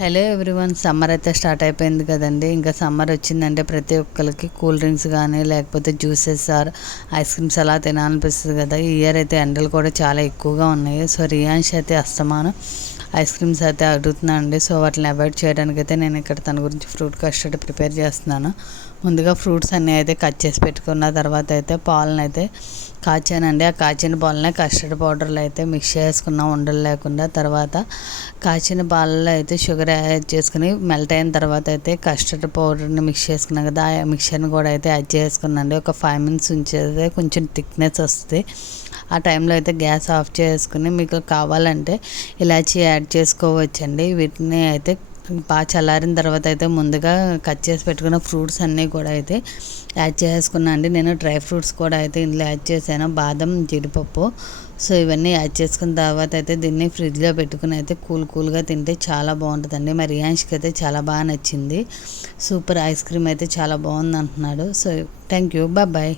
Hello everyone, summer అయితే start అయిపోయింది కదండి. ఇంకా సమ్మర్ వచ్చిందంటే ప్రతి ఒక్కరికి కూల్ డ్రింక్స్ కానీ లేకపోతే జ్యూసెస్ ఆర్ ఐస్ క్రీమ్స్ అలా తినాలనిపిస్తుంది కదా. ఈ ఇయర్ అయితే ఎండలు కూడా చాలా ఎక్కువగా ఉన్నాయి. సో రియాన్ష్ అయితే అస్తమానం ఐస్ క్రీమ్స్ అయితే అడుగుతున్నానండి. సో వాటిని అవాయిడ్ చేయడానికి అయితే నేను ఇక్కడ తన గురించి ఫ్రూట్ కస్టర్డ్ ప్రిపేర్ చేస్తున్నాను. ముందుగా ఫ్రూట్స్ అన్నీ అయితే కట్ చేసి పెట్టుకున్న తర్వాత అయితే పాలను అయితే కాచానండి. ఆ కాచిన పాలనే కస్టర్డ్ పౌడర్లో అయితే మిక్స్ చేసుకున్నాం ఉండలు లేకుండా. తర్వాత కాచిన పాలలో అయితే షుగర్ యాడ్ చేసుకుని మెల్ట్ అయిన తర్వాత అయితే కస్టర్డ్ పౌడర్ని మిక్స్ చేసుకున్నాం కదా, ఆ మిక్చర్ని కూడా అయితే యాడ్ చేసుకున్నాండి. ఒక 5 minutes ఉంచేస్తే కొంచెం థిక్నెస్ వస్తుంది. ఆ టైంలో అయితే గ్యాస్ ఆఫ్ చేసుకుని మీకు కావాలంటే ఇలాచీ యాడ్ చేసుకోవచ్చండి. వీటిని అయితే బాగా చల్లారిన తర్వాత అయితే ముందుగా కట్ చేసి పెట్టుకున్న ఫ్రూట్స్ అన్నీ కూడా అయితే యాడ్ చేసుకున్నాను అండి. నేను డ్రై ఫ్రూట్స్ కూడా అయితే ఇందులో యాడ్ చేశాను, బాదం, జీడిపప్పు. సో ఇవన్నీ యాడ్ చేసుకున్న తర్వాత అయితే దీన్ని ఫ్రిడ్జ్లో పెట్టుకుని అయితే కూల్గా తింటే చాలా బాగుంటుందండి. మరి రియాన్ష్కి అయితే చాలా బాగా నచ్చింది. సూపర్ ఐస్ క్రీమ్ అయితే చాలా బాగుంది అంటున్నాడు. So thank you, bye.